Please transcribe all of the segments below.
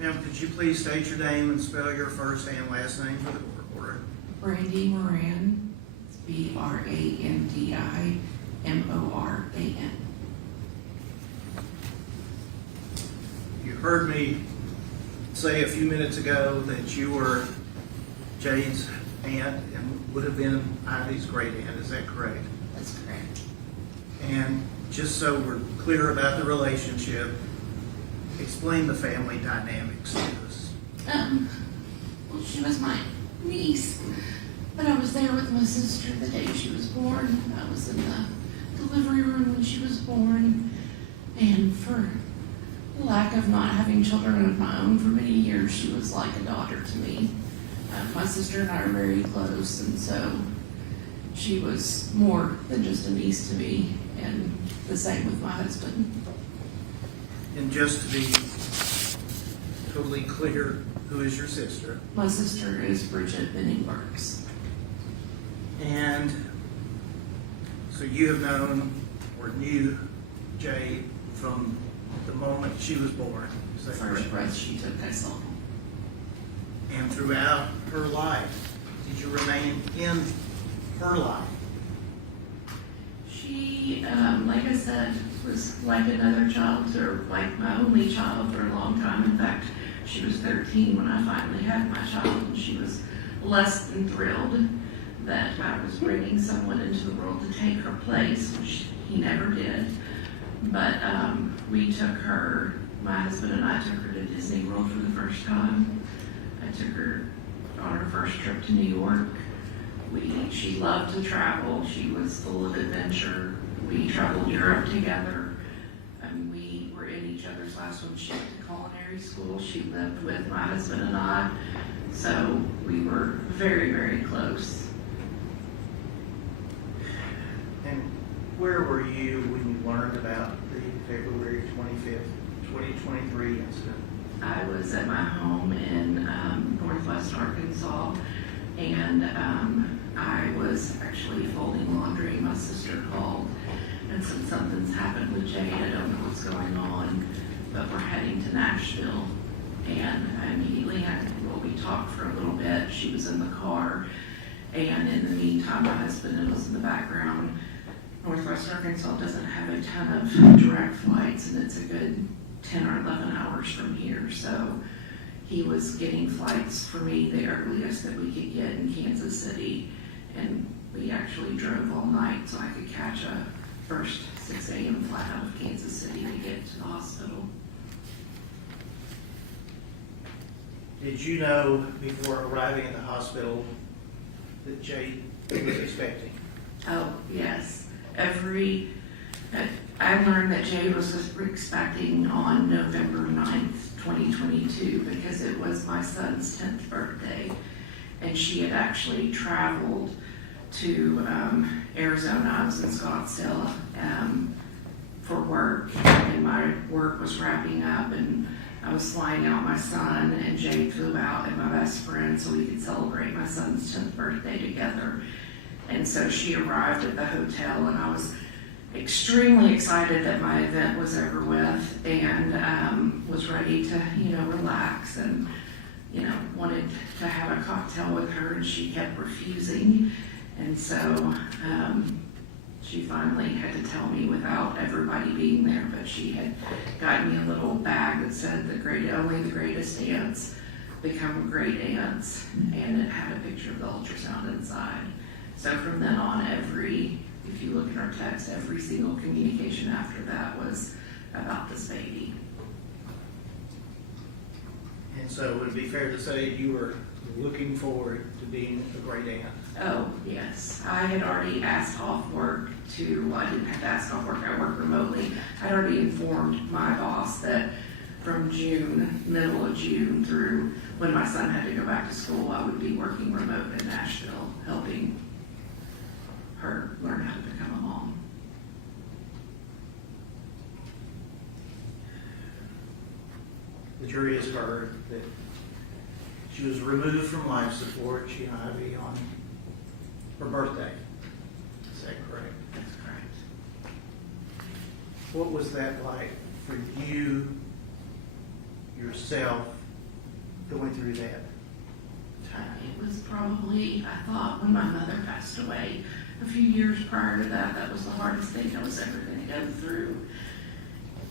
Ma'am, could you please state your name and spell your first and last name for the court order? Brandy Moran, BRANDIMORAN. You heard me say a few minutes ago that you were Jade's aunt and would have been Ivy's great aunt. Is that correct? That's correct. And just so we're clear about the relationship, explain the family dynamics to us. Well, she was my niece, but I was there with my sister the day she was born. I was in the delivery room when she was born, and for lack of not having children of my own for many years, she was like a daughter to me. My sister and I are very close, and so she was more than just a niece to me, and the same with my husband. And just to be totally clear, who is your sister? My sister is Bridget Benning Burks. And so you have known or knew Jade from the moment she was born. Is The that first correct? breath she took, I saw. And throughout her life, did you remain in her life? She, like I said, was like another child, or like my only child for a long time. In fact, she was 13 when I finally had my child, and she was less than thrilled that I was bringing someone into the world to take her place, which he never did. But we took her, my husband and I took her to Disney World for the first time. I took her on her first trip to New York. She loved to travel. She was full of adventure. We traveled Europe together. We were in each other's lives when she went to culinary school. She lived with my husband and I, so we were very, very close. And where were you when you learned about the February 25th, 2023 incident? I was at my home in Northwest Arkansas, and I was actually folding laundry. My sister called and said something's happened with Jade. I don't know what's going on, but we're heading to Nashville. And I immediately we talked for a little bit. She was in the car, and in the meantime, my husband was in the background. Northwest Arkansas doesn't have a ton of direct flights, and it's a good 10 or 11 hours from here. So he was getting flights for me, the earliest that we could get in Kansas City. And we actually drove all night so I could catch a first 6 a.m. flight out of Kansas City to get to the hospital. Did you know before arriving at the hospital that Jade was expecting? Oh, yes. I learned that Jade was expecting on November 9th, 2022, because it was my son's 10th birthday. And she had actually traveled to Arizona. I was in Scottsdale for work, and my work was wrapping up, and I was flying out my son, and Jade flew out, and my best friend, so we could celebrate my son's 10th birthday together. And so she arrived at the hotel, and I was extremely excited that my event was over with, and was ready to, relax, and, wanted to have a cocktail with her, and she kept refusing. And so she finally had to tell me without everybody being there, but she had gotten me a little bag that said only the greatest aunts become great aunts, and it had a picture of the ultrasound inside. So from then on, if you look at our text, every single communication after that was about this baby. And so would it be fair to say you were looking forward to being a great aunt? Oh, yes. I had already asked off work I didn't have to ask off work, I work remotely. I'd already informed my boss that from middle of June through when my son had to go back to school, I would be working remote in Nashville, helping her learn how to become a mom. The jury has heard that she was removed from life support, she and Ivy, on her birthday. Is that correct? That's correct. What was that like for you, yourself, going through that time? It was probably, I thought, when my mother passed away a few years prior to that, that was the hardest thing I was ever going to go through.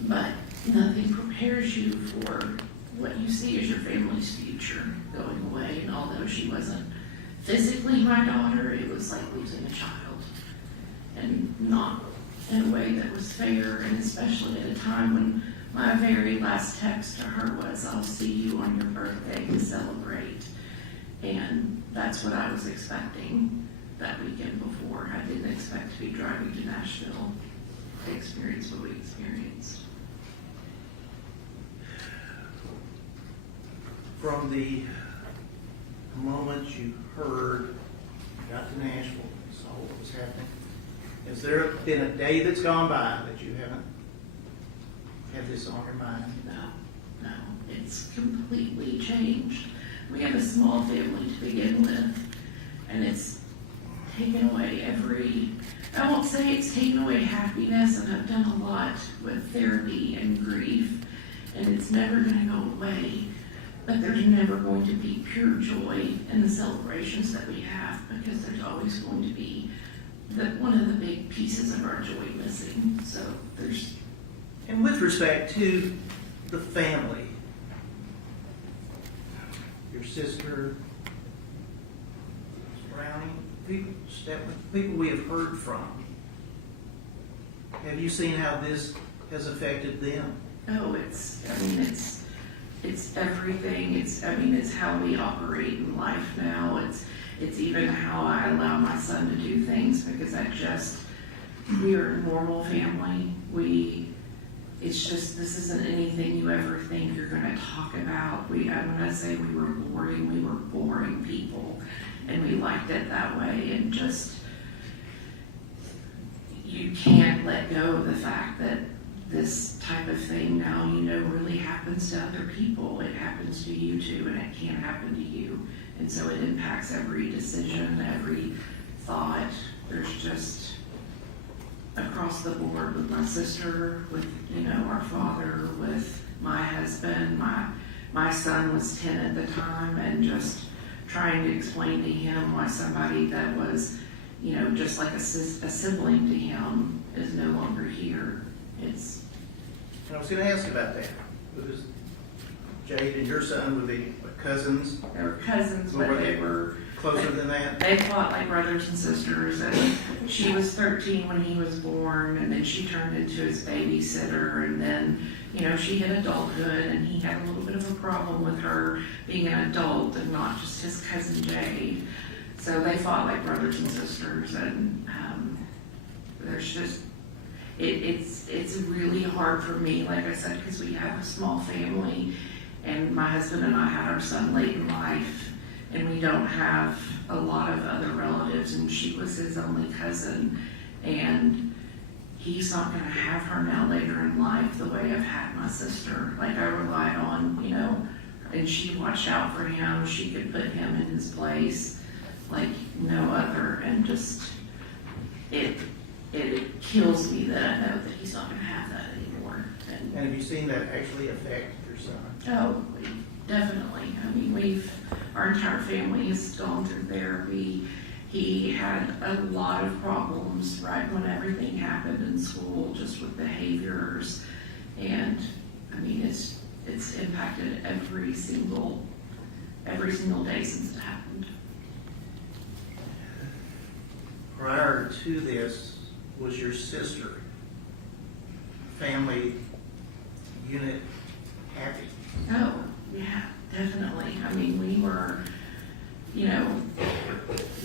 But nothing prepares you for what you see as your family's future going away. And although she wasn't physically my daughter, it was like losing a child. And not in a way that was fair, and especially at a time when my very last text to her was, "I'll see you on your birthday to celebrate." And that's what I was expecting that weekend before. I didn't expect to be driving to Nashville to experience what we experienced. From the moment you heard, you got to Nashville, you saw what was happening, has there been a day that's gone by that you haven't had this on your mind? No, it's completely changed. We have a small family to begin with, and it's taken away I won't say it's taken away happiness, and I've done a lot with therapy and grief, and it's never going to go away, but there's never going to be pure joy in the celebrations that we have, because there's always going to be one of the big pieces of our joy missing. So there's... And with respect to the family, your sister, Brownie, people we have heard from, have you seen how this has affected them? Oh, it's everything. It's how we operate in life now. It's even how I allow my son to do things, because we are a normal family. This isn't anything you ever think you're going to talk about. When I say we were boring people, and we liked it that way, and you can't let go of the fact that this type of thing now, really happens to other people. It happens to you too, and it can happen to you. And so it impacts every decision, every thought. There's just across the board with my sister, with, our father, with my husband. My son was 10 at the time, and just trying to explain to him why somebody that was, just like a sibling to him is no longer here. And I was going to ask about that, because Jade and your son would be cousins. They were cousins, but they were closer than that. They fought like brothers and sisters, and she was 13 when he was born, and then she turned into his babysitter, and then, she hit adulthood, and he had a little bit of a problem with her being an adult and not just his cousin Jade. So they fought like brothers and sisters, and there's just, it's really hard for me, like I said, because we have a small family, and my husband and I had our son late in life, and we don't have a lot of other relatives, and she was his only cousin, and he's not going to have her now later in life the way I've had my sister. Like, I relied on, and she watched out for him. She could put him in his place like no other, and just, it kills me that I know that he's not going to have that anymore. And have you seen that actually affect your son? Oh, definitely. Our entire family has gone through therapy. He had a lot of problems right when everything happened in school, just with behaviors. And it's impacted every single day since it happened. Prior to this, was your sister, family unit, happy? Oh, yeah, definitely. We were,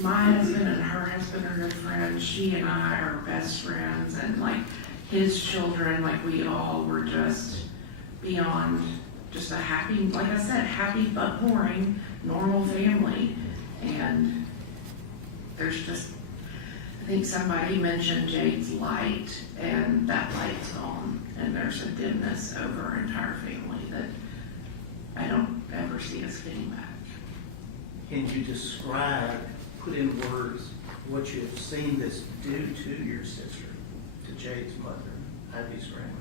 my husband and her husband are good friends. She and I are best friends, and his children, we all were just beyond just a happy, like I said, happy but boring, normal family. And there's just, I think somebody mentioned Jade's light, and that light's gone, and there's a dimness over our entire family that I don't ever see us getting back. Can you describe, put in words, what you have seen this do to your sister, to Jade's mother, Ivy's grandmother?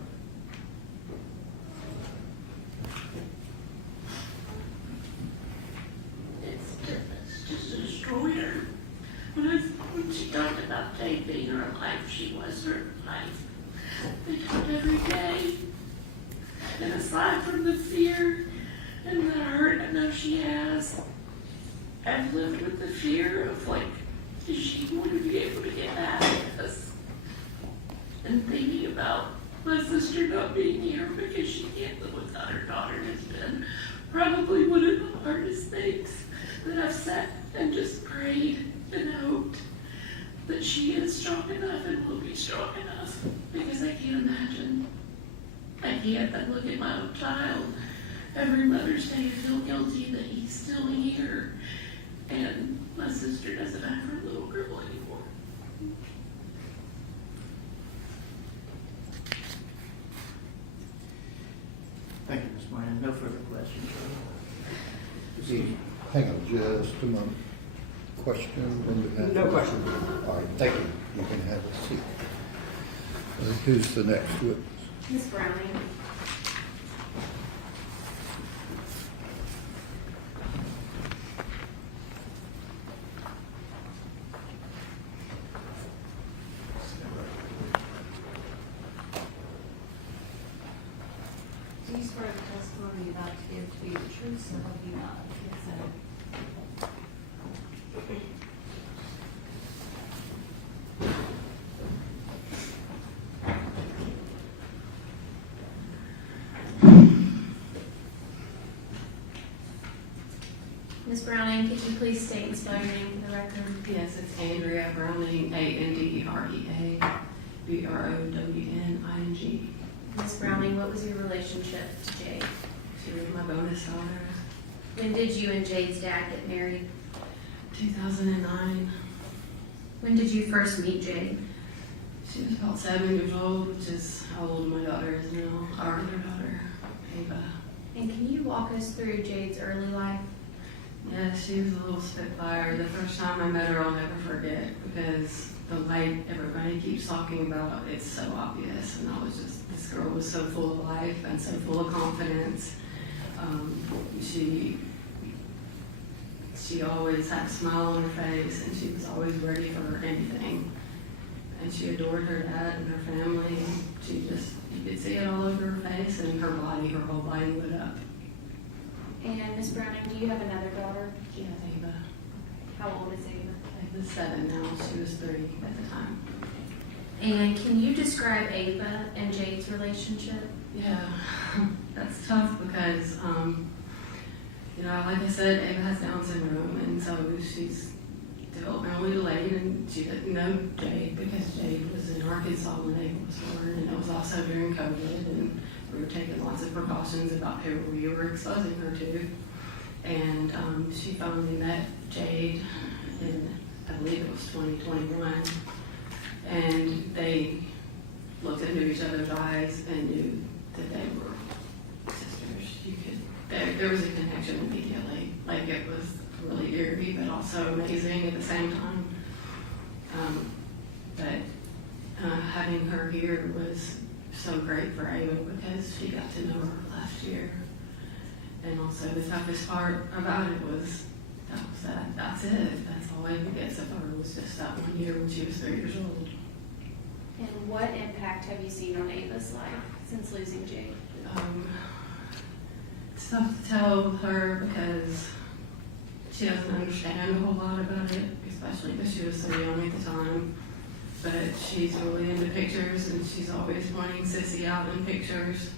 And aside from the fear and the hurt I know she has, I've lived with the fear of, like, is she going to be able to get mad at us? And thinking about my sister not being here because she can't live without her daughter has been probably one of the hardest things that I've sat and just prayed and hoped that she is strong enough and will be strong enough, because I can't imagine. I can't look at my own child every Mother's Day and feel guilty that he's still here and my sister doesn't have her little girl anymore. Thank you, Ms. Moran. No further questions. Hang on just a moment. Question? No question. All right, thank you. You can have a seat. Who's the next witness? Ms. Browning. Do you swear the testimony you're about to give to be the truth, so help you God? Yes, sir. Ms. Browning, could you please state and spell your name for the record? Yes, it's Andrea Browning, Anderea, Browning. Ms. Browning, what was your relationship to Jade? She was my bonus daughter. When did you and Jade's dad get married? 2009. When did you first meet Jade? She was about 7 years old, which is how old my daughter is now, our other daughter, Ava. And can you walk us through Jade's early life? Yeah, she was a little spitfire. The first time I met her, I'll never forget, because the light everybody keeps talking about, it's so obvious. And I was just, this girl was so full of life and so full of confidence. She always had a smile on her face, and she was always ready for anything. And she adored her dad and her family. She just, you could see it all over her face, and her whole body lit up. And Ms. Browning, do you have another daughter? She has Ava. How old is Ava? Ava's 7 now. She was 3 at the time. And can you describe Ava and Jade's relationship? Yeah, that's tough because, like I said, Ava has Down syndrome, and so she's developmentally delayed, and she didn't know Jade because Jade was in Arkansas when Ava was born, and it was also during COVID, and we were taking lots of precautions about who we were exposing her to. And she finally met Jade in, I believe it was 2021, and they looked into each other's eyes and knew that they were sisters. There was a connection immediately. Like, it was really eerie, but also amazing at the same time. Having her here was so great for Ava because she got to know her last year. And also the toughest part about it was that. That's it. That's all Ava gets of her, was just that 1 year when she was 3 years old. And what impact have you seen on Ava's life since losing Jade? It's tough to tell her because she doesn't understand a whole lot about it, especially because she was so young at the time. But she's really into pictures, and she's always pointing Sissy out in pictures.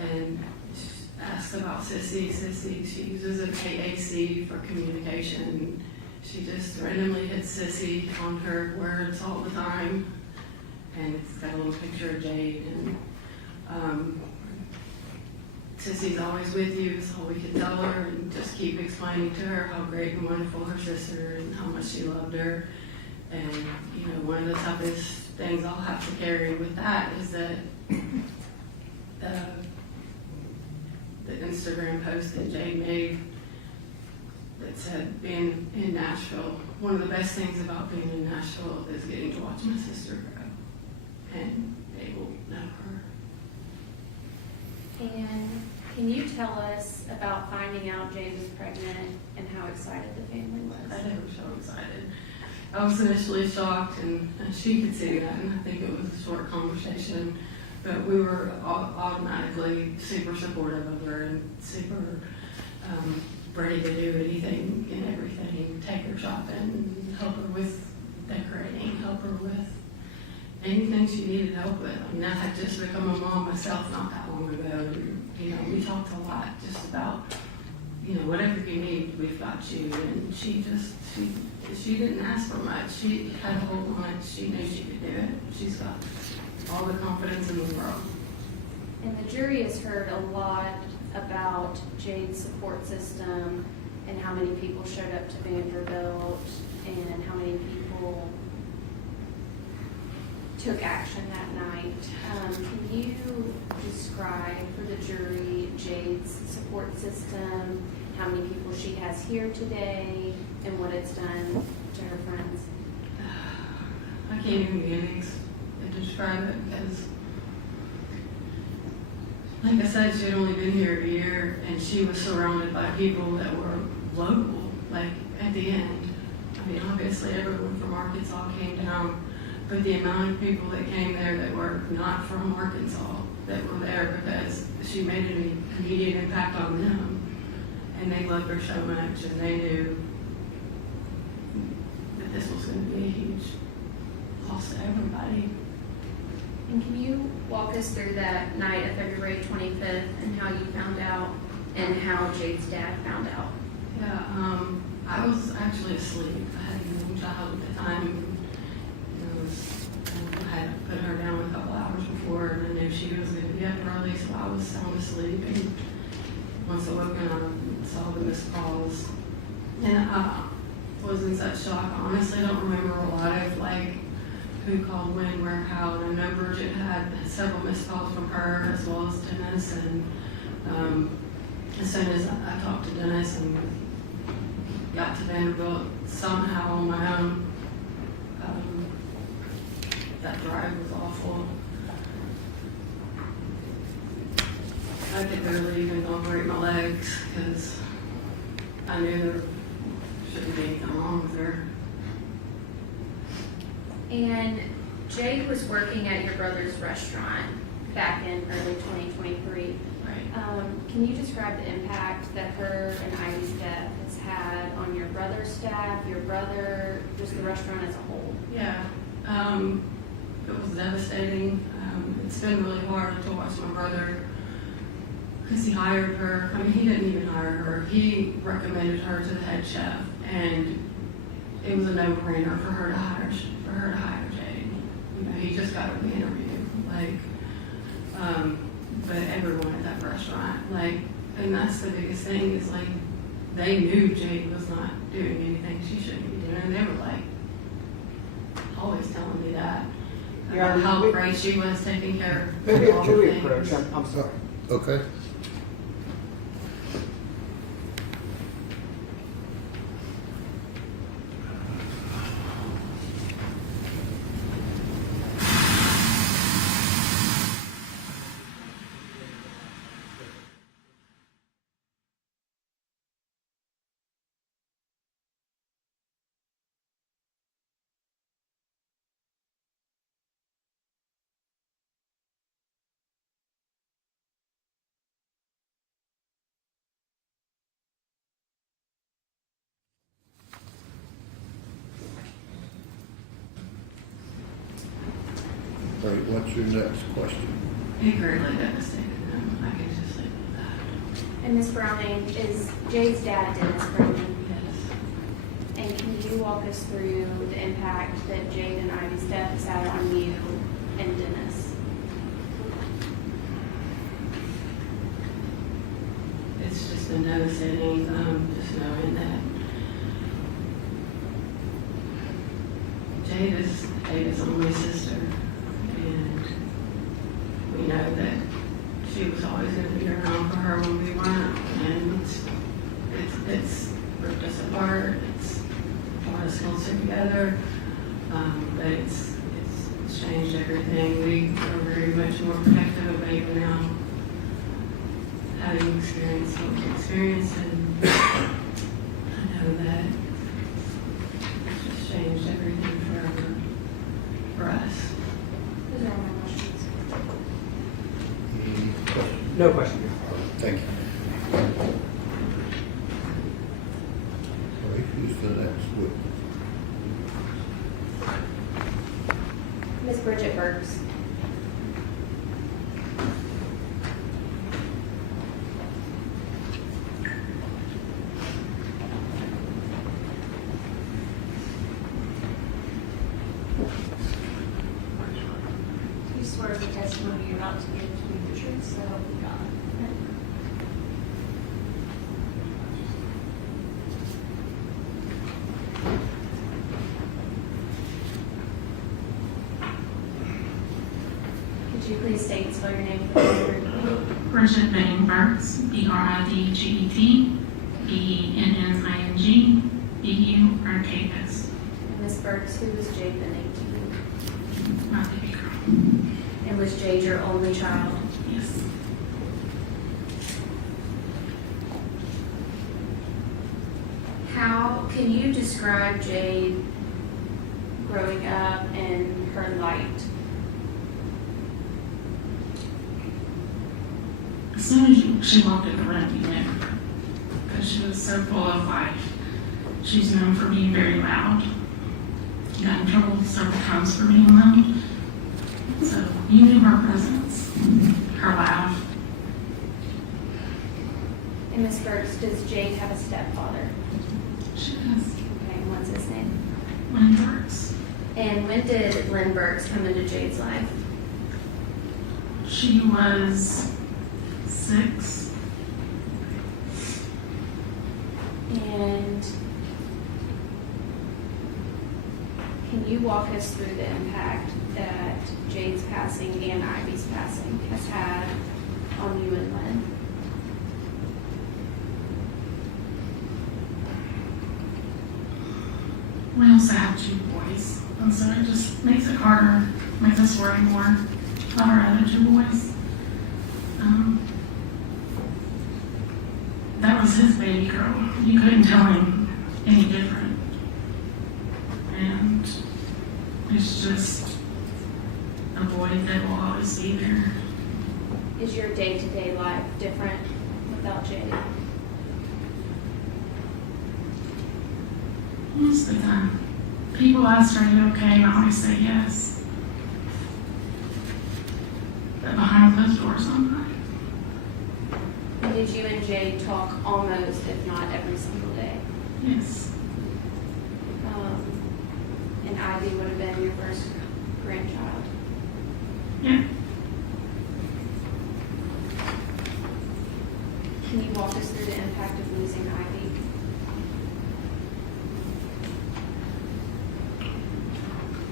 And she asks about Sissy. She uses an AAC for communication. She just randomly hits Sissy on her words all the time. And it's got a little picture of Jade. And Sissy's always with you, is all we can tell her, and just keep explaining to her how great and wonderful her sister is and how much she loved her. And, one of the toughest things I'll have to carry with that is that the Instagram post that Jade made that said, being in Nashville, one of the best things about being in Nashville is getting to watch my sister grow. And they will know her. And can you tell us about finding out Jade was pregnant and how excited the family was? They were so excited. I was initially shocked, and she could see that, and I think it was a short conversation. But we were automatically super supportive of her and super ready to do anything and everything, take her shopping, help her with decorating, help her with anything she needed help with. I mean, I had just become a mom myself not that long ago. You know, we talked a lot just about, you know, whatever you need, we've got you. And she didn't ask for much. She had a whole bunch. She knew she could do it. She's got all the confidence in the world. And the jury has heard a lot about Jade's support system and how many people showed up to Vanderbilt and how many people took action that night. Can you describe for the jury Jade's support system, how many people she has here today, and what it's done to her friends? I can't even begin to describe it because, like I said, she had only been here a year and she was surrounded by people that were local. Like at the end, I mean, obviously everyone from Arkansas came down, but the amount of people that came there that were not from Arkansas that were there because she made an immediate impact on them, and they loved her so much, and they knew that this was going to be a huge loss to everybody. And can you walk us through that night of February 25th and how you found out and how Jade's dad found out? Yeah, I was actually asleep. I had a young child at the time. I had put her down a couple hours before, and I knew she was going to be up early, so I was sound asleep. And once I woke up, I saw the missed calls, and I was in such shock. I honestly don't remember a lot of like who called when, where, how, and I know Bridget had several missed calls from her as well as Dennis. And as soon as I talked to Dennis and got to Vanderbilt somehow on my own. That drive was awful. I could barely even operate my legs because I knew there shouldn't be anything wrong with her. And Jade was working at your brother's restaurant back in early 2023. Right. Can you describe the impact that her and Ivy's death has had on your brother's staff, your brother, just the restaurant as a whole? Yeah. It was devastating. It's been really hard to watch my brother because he hired her. I mean, he didn't even hire her. He recommended her to the head chef, and it was a no-brainer for her to hire Jade. You know, he just got her the interview. But everyone at that restaurant, and that's the biggest thing is they knew Jade was not doing anything she shouldn't be doing. And they were always telling me that. Yeah, how great she was taking care of Maybe all a the jury things. approach, I'm sorry. Okay. All right, what's your next question? It greatly devastated them. I could just leave it at that. And Ms. Browning, is Jade's dad Dennis Browning? Yes. And can you walk us through the impact that Jade and Ivy's death has had on you and Dennis? It's just been devastating, just knowing that Jade is only sister, and we know that she was always going to be around for her when we weren't, and it's ripped us apart. It's brought us closer together, but it's changed everything. We are very much more protective of Ava now, having experienced what we experienced, and I know that it's just changed everything forever for us. Those are all my questions. No question. Thank you. All right, who's the next witness? Ms. Bridget Burks. You swear the testimony you're about to give to be the truth, so help you God. Could you please state and spell your name for the record? Bridget Benning Burks, BRIDGET, BENNING, BURKS, And Ms. Burks, who was Jade Benning to you? my baby girl. And was Jade your only child? Yes. How can you describe Jade growing up and her light? As soon as she walked in the room, you knew, because she was so full of life. She's known for being very loud. Got in trouble several times for being loud. So you knew her presence, her laugh. And Ms. Burks, does Jade have a stepfather? She does. Okay, and what's his name? Lynn Burks. And when did Lynn Burks come into Jade's life? She was 6. And can you walk us through the impact that Jade's passing and Ivy's passing has had on you and Lynn? We also have 2 boys, and so it just makes it harder, makes us worry more about our other 2 boys. That was his baby girl. You couldn't tell him any different. And it's just a boy that will always be there. Is your day-to-day life different without Jade? Most of the time. People ask, are you okay? And I always say yes. But behind closed doors, I'm not. And did you and Jade talk almost, if not every single day? Yes. And Ivy would have been your first grandchild. Yeah. Can you walk us through the impact of losing Ivy?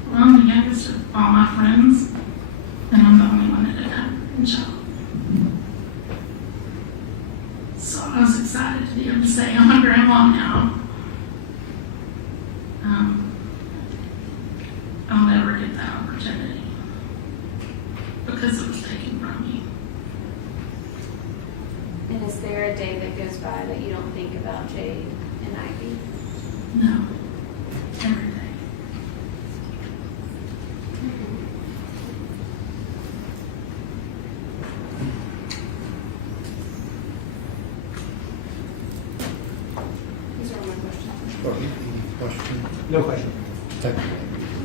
Well, I'm the youngest of all my friends, and I'm the only one that didn't have a grandchild. So I was excited to be able to say I'm a grandma now. I'll never get that opportunity because it was taken from me. And is there a day that goes by that you don't think about Jade and Ivy? No, every day. These are all my questions. Any question? No question. Thank you.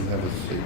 Have a seat.